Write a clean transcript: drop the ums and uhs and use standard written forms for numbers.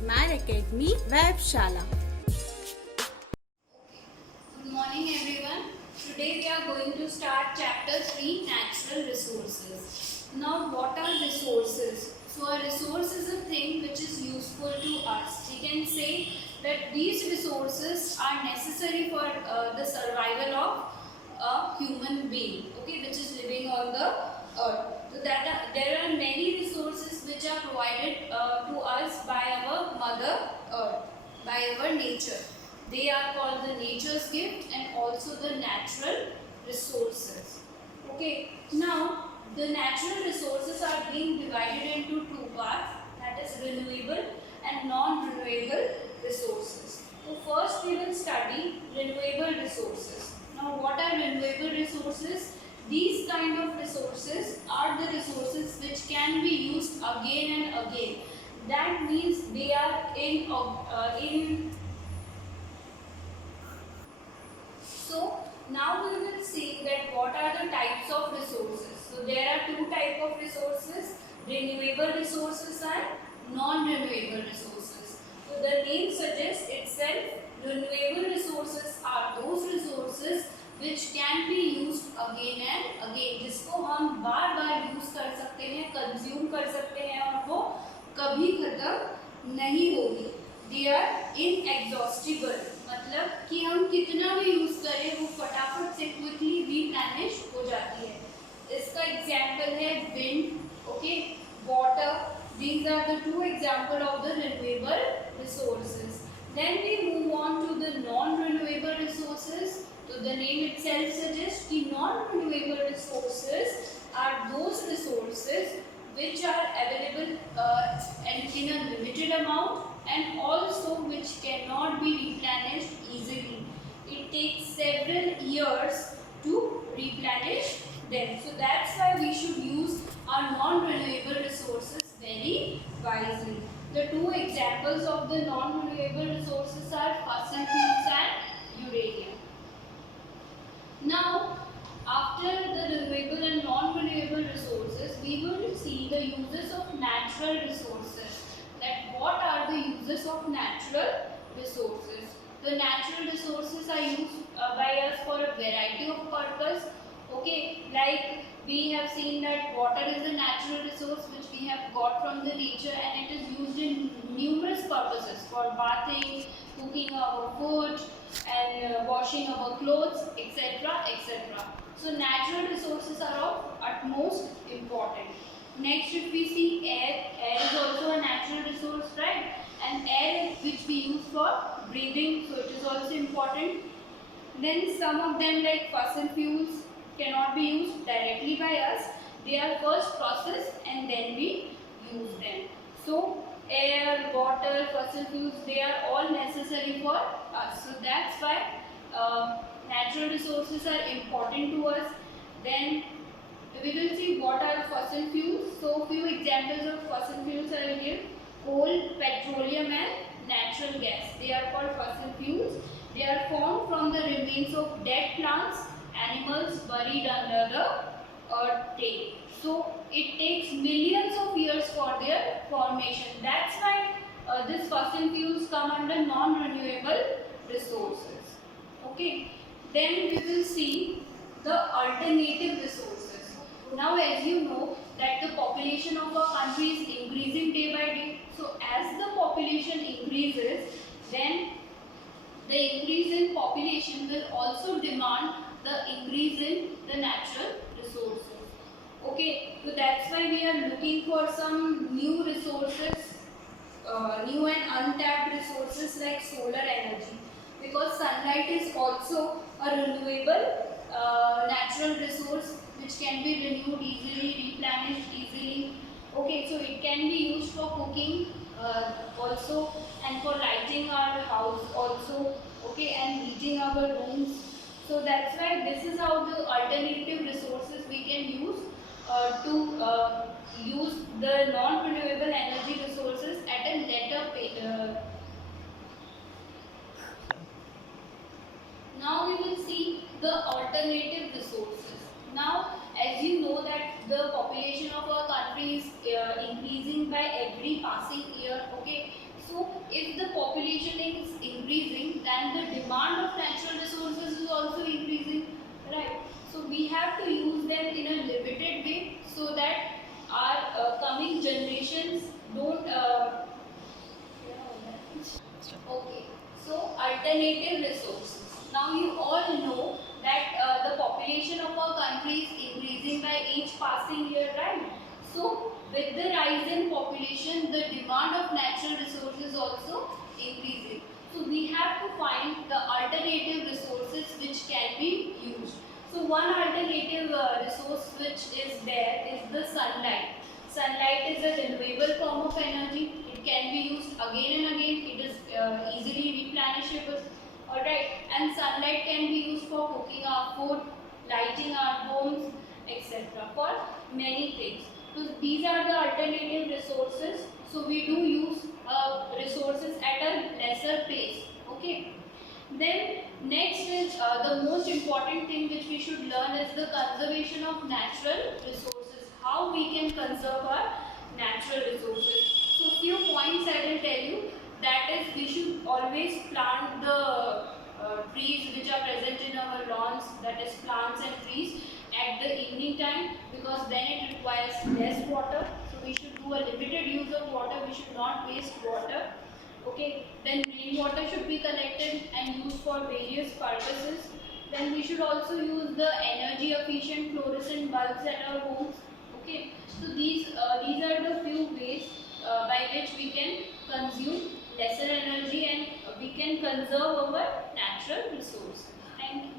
Admire Academy Webshala. Good morning everyone. Today we are going to start chapter 3, natural resources. Now what are resources? So a resource is a thing which is useful to us. We can say that these resources are necessary for the survival of a human being, okay, which is living on the earth. So there are many resources which are provided to us by our mother earth, by our nature. They are called the nature's gift and also the natural resources. Okay, now the natural resources are being divided into two parts, that is renewable and non-renewable resources. So first we will study renewable resources. Now what are renewable resources? These kind of resources are the resources which can be used again and again. That means they are So now we will see that what are the types of resources. So there are two types of resources, renewable resources and non-renewable resources. So the name suggests itself, renewable resources are those resources which can be used again and again, जिसको हम बार बार use कर सकते हैं, consume कर सकते हैं और वो कभी खत्म नहीं होगी. They are inexhaustible, मतलब कि हम कितना भी यूज करें वो फटाफट से क्विकली रिप्लेनिश हो जाती है. इसका एग्जाम्पल है wind, okay, water. These are the two examples of the renewable resources. Then we move on to the non-renewable resources. So the name itself suggests कि non-renewable resources are those resources which are available and in a limited amount, and also which cannot be replenished easily. It takes several years to replenish them. So that's why we should use our non-renewable resources very wisely. The two examples of the non-renewable resources are fossil fuels and uranium. Now, after the renewable and non-renewable resources, we will see the uses of natural resources. That what are the uses of natural resources? The natural resources are used by us for a variety of purpose. Okay, like we have seen that water is a natural resource which we have got from the nature, and it is used in numerous purposes, for bathing, cooking our food, and washing our clothes, etc., etc. So natural resources are of utmost importance. Next, if we see air is also a natural resource, right? And air which we use for breathing, so it is also important. Then some of them, like fossil fuels, cannot be used directly by us. They are first processed and then we use them. So air, water, fossil fuels, they are all necessary for us. So that's why natural resources are important to us. Then we will see what are fossil fuels. So few examples of fossil fuels are here: coal, petroleum and natural gas. They are called fossil fuels. They are formed from the remains of dead plants, animals buried under the earth tail. So it takes millions of years for their formation. That's why these fossil fuels come under non-renewable resources. Okay. Then we will see the alternative resources. Now, as you know that the population of our country is increasing day by day. So as the population increases, then the increase in population will also demand the increase in the natural resources. Okay, so that's why we are looking for some new resources, new and untapped resources like solar energy, because sunlight is also a renewable natural resource which can be renewed easily, replenished easily. Okay, so it can be used for cooking also, and for lighting our house also, okay, and heating our rooms. So that's why this is how the alternative resources we can use to use the non-renewable energy resources at a later Now we will see the alternative resources. Now, as you know that the population of our country is increasing by every passing year, okay. So if the population is increasing, then the demand of natural resources is also increasing, right? So we have to use them in a limited way so that our coming generations don't. Okay, so alternative resources. Now you all know that the population of our country is increasing by each passing year, right? So with the rise in population, the demand of natural resources also increasing. So we have to find the alternative resources which can be used. So one alternative resource which is there is the sunlight. Sunlight is a renewable form of energy. It can be used again and again. It is easily replenishable. Alright, and sunlight can be used for cooking our food, lighting our homes, etc. for many things. So these are the alternative resources. So we do use resources at a lesser pace. Okay. Then next is the most important thing which we should learn is the conservation of natural resources. How we can conserve our natural resources. So few points I will tell you. That is, we should always plant the trees which are present in our lawns, that is plants and trees, at the evening time, because then it requires less water. So we should do a limited use of water. We should not waste water. Okay. Then rainwater should be collected and used for various purposes. Then we should also use the energy efficient fluorescent bulbs at our homes. Okay. So these are the few ways by which we can consume lesser energy and we can conserve our natural resources. Thank you.